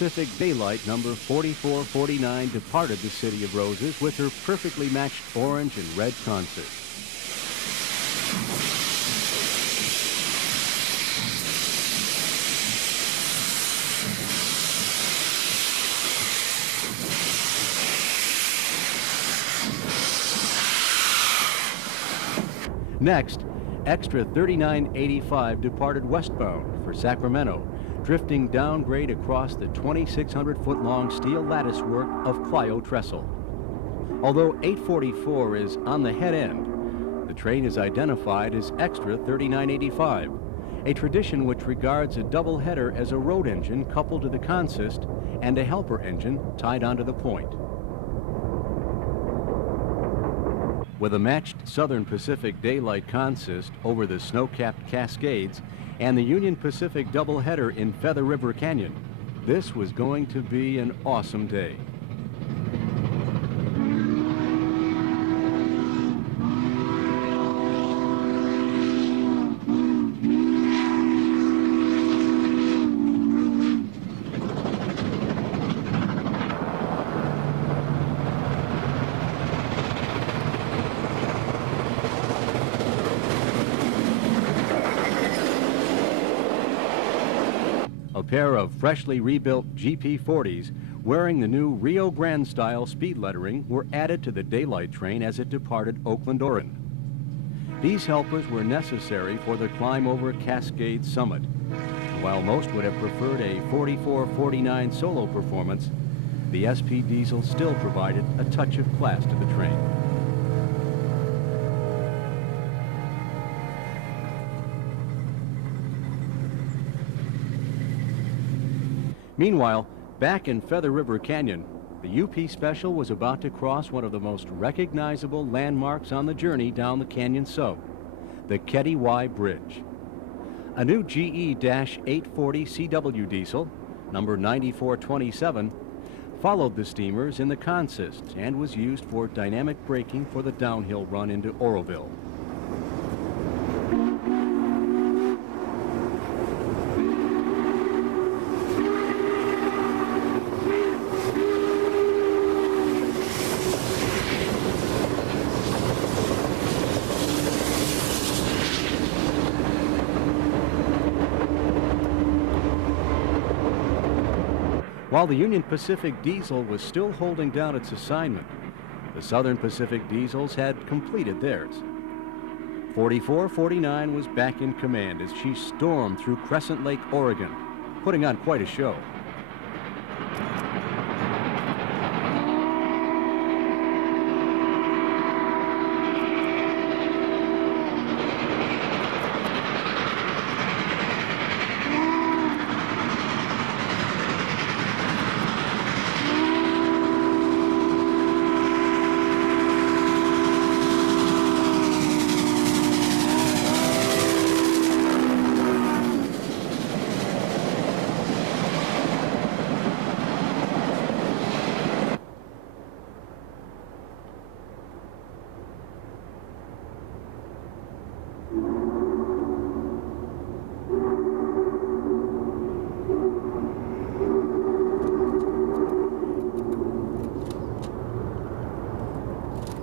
Pacific Daylight number 4449 departed the City of Roses with her perfectly matched orange and red concert. Next, Extra 3985 departed westbound for Sacramento, drifting downgrade across the 2,600-foot-long steel latticework of CLIO TRESTLE. Although 844 is on the head end, the train is identified as Extra 3985, a tradition which regards a double header as a road engine coupled to the consist and a helper engine tied onto the point. With a matched Southern Pacific Daylight consist over the snow-capped Cascades and the Union Pacific doubleheader in Feather River Canyon, this was going to be an awesome day. A pair of freshly rebuilt GP40s wearing the new Rio Grande style speed lettering were added to the Daylight train as it departed Oakland, Oregon. These helpers were necessary for the climb over Cascade Summit. While most would have preferred a 4449 solo performance, the SP diesel still provided a touch of class to the train. Meanwhile, back in Feather River Canyon, the UP Special was about to cross one of the most recognizable landmarks on the journey down the canyon sub, the KEDDIE Y Bridge. A new GE-840 CW diesel, number 9427, followed the steamers in the consist and was used for dynamic braking for the downhill run into Oroville. While the Union Pacific diesel was still holding down its assignment, the Southern Pacific diesels had completed theirs. 4449 was back in command as she stormed through Crescent Lake, Oregon, putting on quite a show.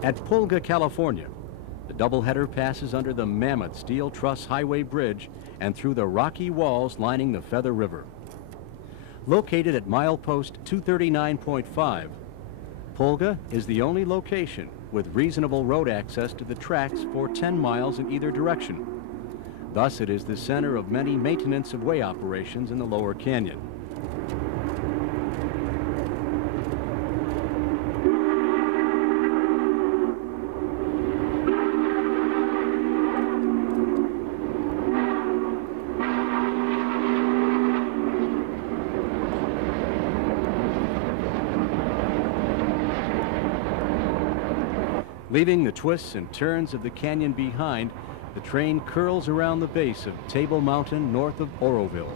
At PULGA, California, the doubleheader passes under the mammoth steel truss highway bridge and through the rocky walls lining the Feather River. Located at milepost 239.5, PULGA is the only location with reasonable road access to the tracks for 10 miles in either direction. Thus, it is the center of many maintenance of way operations in the lower canyon. Leaving the twists and turns of the canyon behind, the train curls around the base of Table Mountain north of Oroville.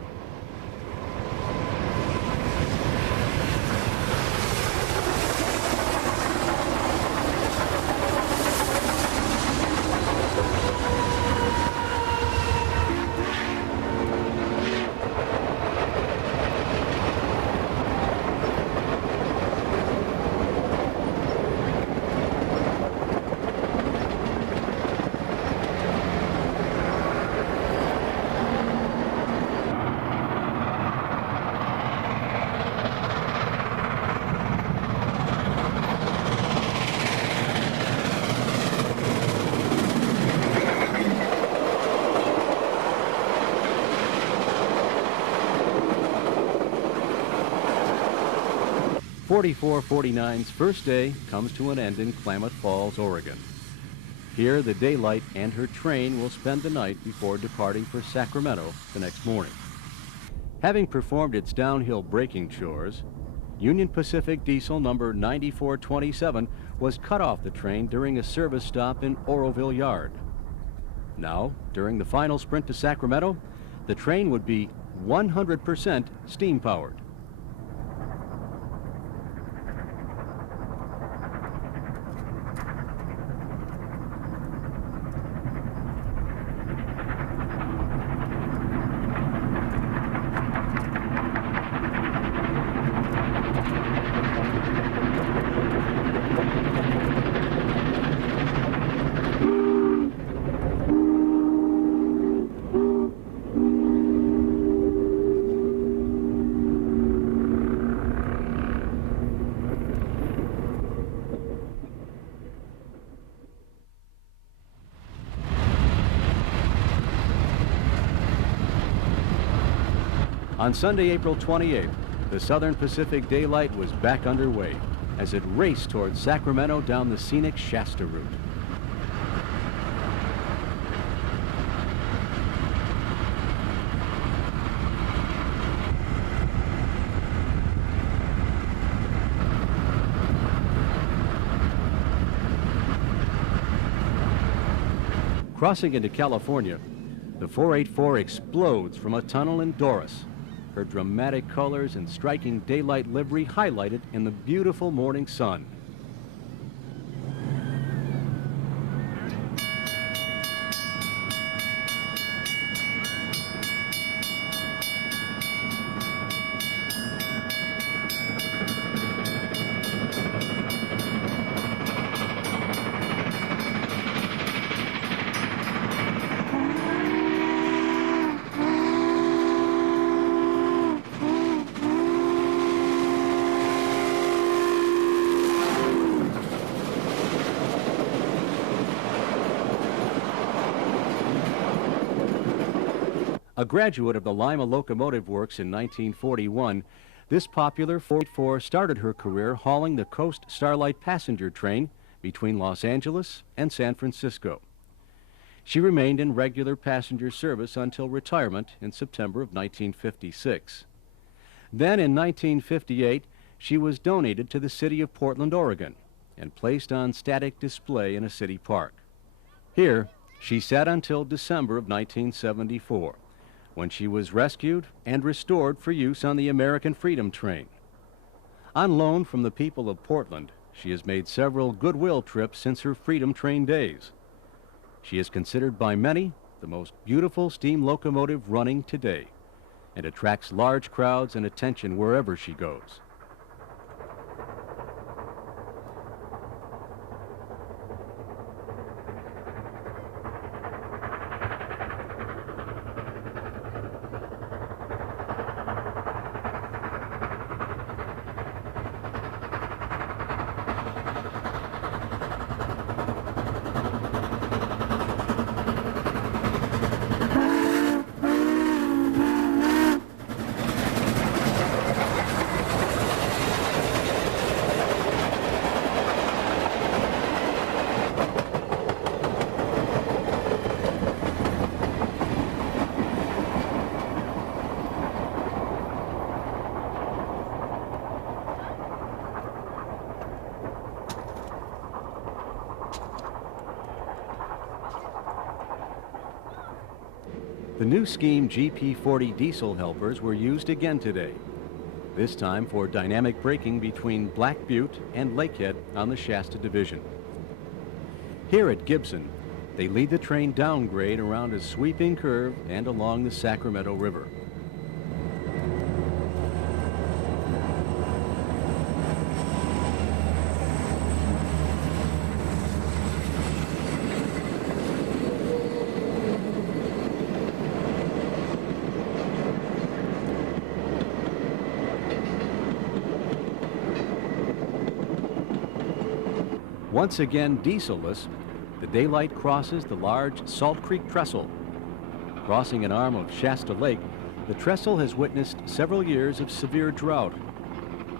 4449's first day comes to an end in Klamath Falls, Oregon. Here, the Daylight and her train will spend the night before departing for Sacramento the next morning. Having performed its downhill braking chores, Union Pacific Diesel number 9427 was cut off the train during a service stop in Oroville Yard. Now, during the final sprint to Sacramento, the train would be 100% steam-powered. On Sunday, April 28th, the Southern Pacific Daylight was back underway as it raced towards Sacramento down the scenic Shasta route. Crossing into California, the 484 explodes from a tunnel in Doris, her dramatic colors and striking daylight livery highlighted in the beautiful morning sun. A graduate of the Lima Locomotive Works in 1941, this popular 484 started her career hauling the Coast Starlight passenger train between Los Angeles and San Francisco. She remained in regular passenger service until retirement in September of 1956. Then in 1958, she was donated to the city of Portland, Oregon, and placed on static display in a city park. Here, she sat until December of 1974. When she was rescued and restored for use on the American Freedom Train. On loan from the people of Portland, she has made several goodwill trips since her Freedom Train days. She is considered by many the most beautiful steam locomotive running today and attracts large crowds and attention wherever she goes. The new scheme GP40 diesel helpers were used again today, this time for dynamic braking between Black Butte and Lakehead on the Shasta Division. Here at Gibson, they lead the train downgrade around a sweeping curve and along the Sacramento River. Once again dieselless, the Daylight crosses the large Salt Creek Trestle. Crossing an arm of Shasta Lake, the trestle has witnessed several years of severe drought.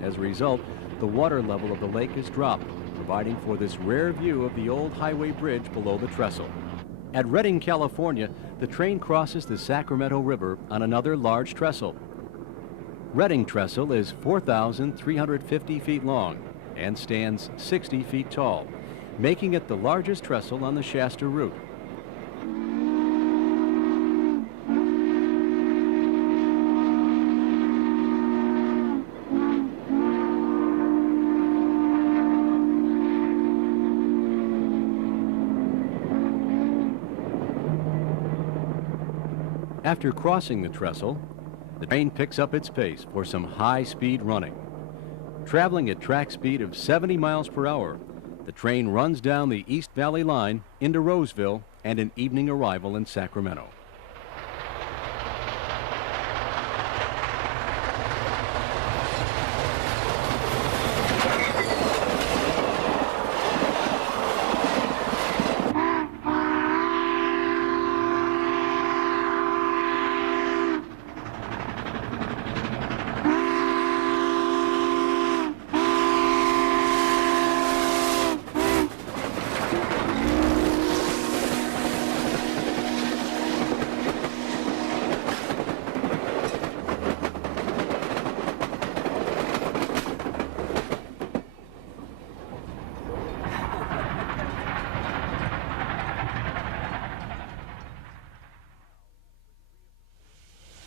As a result, the water level of the lake is dropped, providing for this rare view of the old highway bridge below the trestle. At Redding, California, the train crosses the Sacramento River on another large trestle. Redding Trestle is 4,350 feet long and stands 60 feet tall, making it the largest trestle on the Shasta route. After crossing the trestle, the train picks up its pace for some high-speed running. Traveling at track speed of 70 miles per hour, the train runs down the East Valley line into Roseville and an evening arrival in Sacramento.